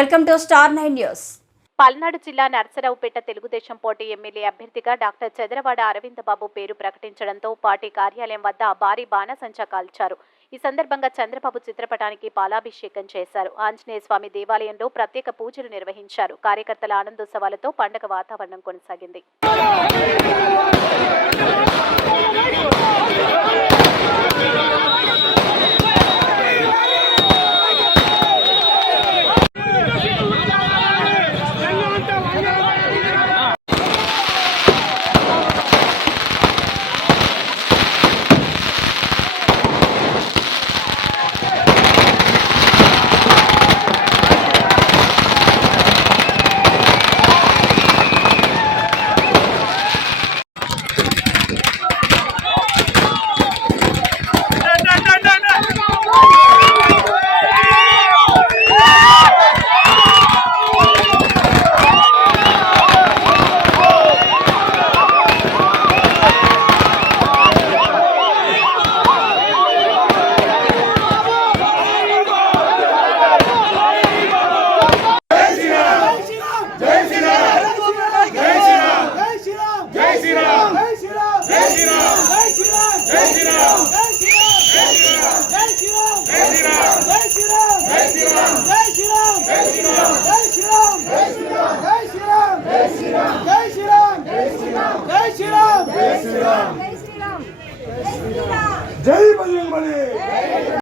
Welcome to star nine news. Palnadu జిల్లా నర్సరావుపేట తెలుగుదేశం పోటీ MLA అభ్యర్థిగా డాక్టర్ చదరవాడ అరవింద్ బాబు పేరు ప్రకటించడంతో పార్టీ కార్యాలయం వద్ద భారీ బాణసంచా కాల్చారు. ఈ సందర్భంగా చంద్రబాబు చిత్రపటానికి పాలాభిషేకం చేశారు. ఆంజనేయ స్వామి దేవాలయంలో ప్రత్యేక పూజలు నిర్వహించారు. కార్యకర్తల ఆనందోత్సవాలతో పండగ వాతావరణం కొనసాగింది. జై బజరంగ్ బలి